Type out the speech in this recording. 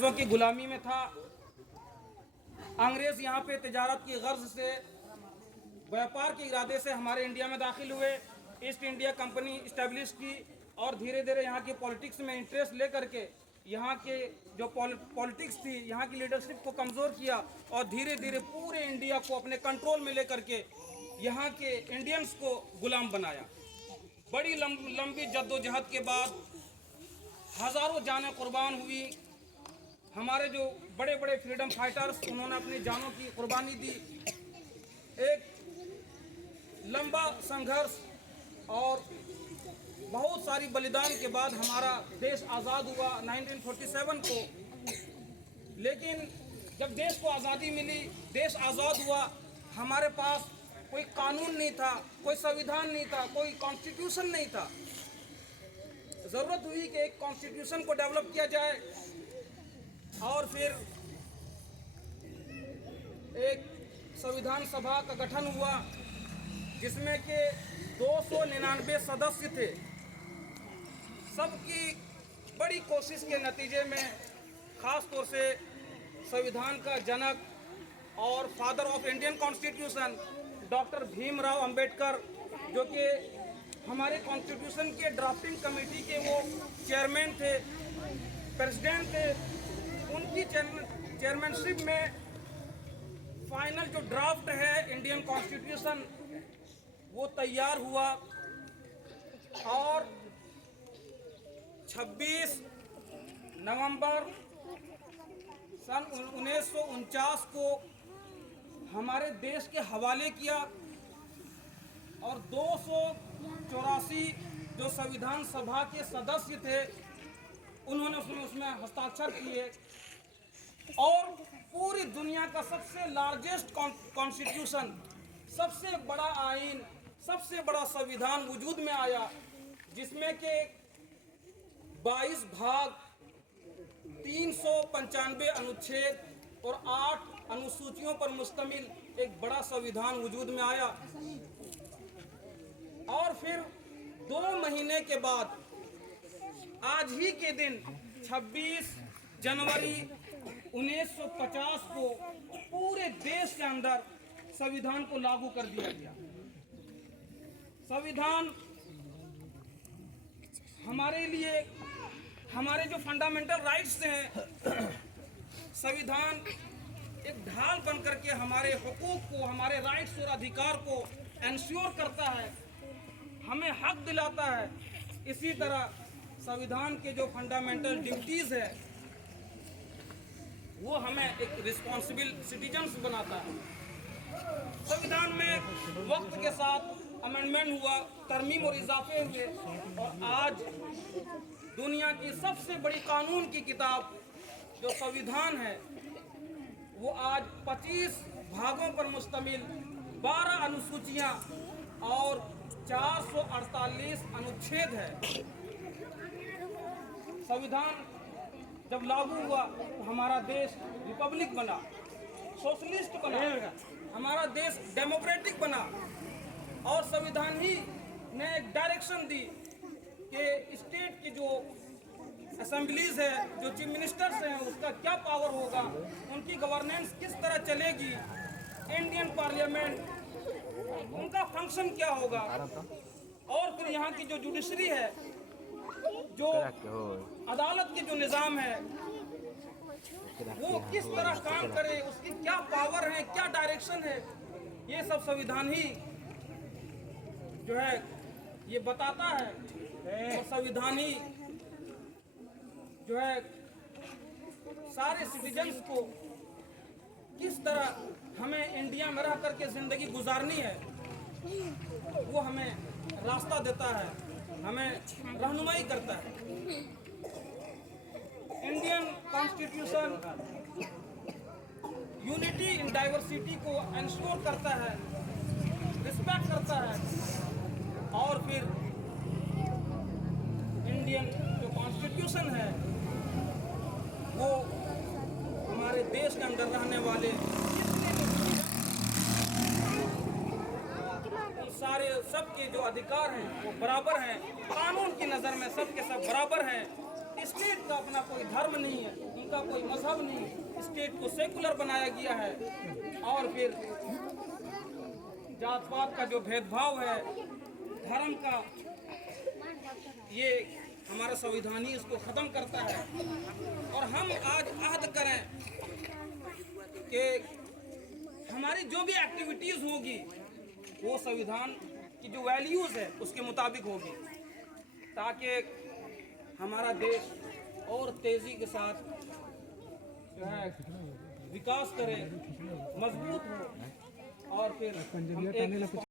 की गुलामी में था। अंग्रेज यहाँ पे तिजारत की गर्ज से, व्यापार के इरादे से हमारे इंडिया में दाखिल हुए। ईस्ट इंडिया कंपनी इस्टेब्लिश की और धीरे धीरे यहाँ की पॉलिटिक्स में इंटरेस्ट ले करके यहाँ के जो पॉलिटिक्स थी, यहाँ की लीडरशिप को कमज़ोर किया और धीरे धीरे पूरे इंडिया को अपने कंट्रोल में ले करके यहाँ के इंडियंस को गुलाम बनाया। बड़ी लंबी जद्दोजहद के बाद हज़ारों जानें कुर्बान हुई। हमारे जो बड़े बड़े फ्रीडम फाइटर्स, उन्होंने अपनी जानों की कुर्बानी दी। एक लंबा संघर्ष और बहुत सारी बलिदान के बाद हमारा देश आज़ाद हुआ 1947 को। लेकिन जब देश को आज़ादी मिली, देश आज़ाद हुआ, हमारे पास कोई कानून नहीं था, कोई संविधान नहीं था, कोई कॉन्स्टिट्यूशन नहीं था। ज़रूरत हुई कि एक कॉन्स्टिट्यूशन को डेवलप किया जाए और फिर एक संविधान सभा का गठन हुआ जिसमें के 299 सदस्य थे। सबकी बड़ी कोशिश के नतीजे में ख़ास तौर से संविधान का जनक और father of Indian constitution doctor Bhimrao Ambedkar, जो कि हमारे कॉन्स्टिट्यूशन के ड्राफ्टिंग कमेटी के वो चेयरमैन थे, प्रेसिडेंट थे, उनकी चेयरमैनशिप में फाइनल जो ड्राफ्ट है इंडियन कॉन्स्टिट्यूशन वो तैयार हुआ और 26 नवंबर सन 1949 को हमारे देश के हवाले किया और 284 जो संविधान सभा के सदस्य थे उन्होंने उसमें हस्ताक्षर किए और पूरी दुनिया का सबसे लार्जेस्ट कॉन्स्टिट्यूशन, सबसे बड़ा आइन, सबसे बड़ा संविधान वजूद में आया, जिसमें के 22 भाग, 395 अनुच्छेद और 8 अनुसूचियों पर मुश्तमिल एक बड़ा संविधान वजूद में आया। और फिर 2 महीने के बाद आज ही के दिन 26 जनवरी 1950 को पूरे देश के अंदर संविधान को लागू कर दिया गया। संविधान हमारे लिए, हमारे जो फंडामेंटल राइट्स हैं, संविधान एक ढाल बन करके हमारे हुकूक को, हमारे राइट्स और अधिकार को एंश्योर करता है, हमें हक दिलाता है। इसी तरह संविधान के जो फंडामेंटल ड्यूटीज़ है वो हमें एक रिस्पॉन्सिबल सिटीजन्स बनाता है। संविधान में वक्त के साथ अमेंडमेंट हुआ, तरमीम और इजाफे हुए और आज दुनिया की सबसे बड़ी कानून की किताब जो संविधान है वो आज 25 भागों पर मुश्तमिल 12 अनुसूचियां और 448 अनुच्छेद है। संविधान जब लागू हुआ तो हमारा देश रिपब्लिक बना, सोशलिस्ट बना, हमारा देश डेमोक्रेटिक बना और संविधान ही ने एक डायरेक्शन दी कि स्टेट की जो असेंबलीज है, जो चीफ मिनिस्टर्स हैं, उसका क्या पावर होगा, उनकी गवर्नेंस किस तरह चलेगी, इंडियन पार्लियामेंट उनका फंक्शन क्या होगा और फिर यहाँ की जो जुडिशरी है, जो अदालत के जो निज़ाम है वो किस तरह काम करे, उसकी क्या पावर है, क्या डायरेक्शन है, ये सब संविधान ही जो है ये बताता है। और संविधान ही जो है सारे सिटीजन्स को किस तरह हमें इंडिया में रह करके ज़िंदगी गुजारनी है वो हमें रास्ता देता है, हमें रहनुमाई करता है। Indian constitution unity in diversity को इंश्योर करता है, रिस्पेक्ट करता है और फिर इंडियन जो कॉन्स्टिट्यूशन है वो हमारे देश के अंदर रहने वाले सारे सबके जो अधिकार हैं वो बराबर हैं, कानून की नज़र में सबके सब बराबर हैं। स्टेट का अपना कोई धर्म नहीं है, उनका कोई मजहब नहीं, स्टेट को सेकुलर बनाया गया है। और फिर जात पात का जो भेदभाव है, धर्म का, ये हमारा संविधान ही इसको ख़त्म करता है। और हम आज अहद करें कि हमारी जो भी एक्टिविटीज़ होगी वो संविधान की जो वैल्यूज़ है उसके मुताबिक होगी, ताकि हमारा देश और तेज़ी के साथ जो है विकास करे, मजबूत हो और फिर हम एक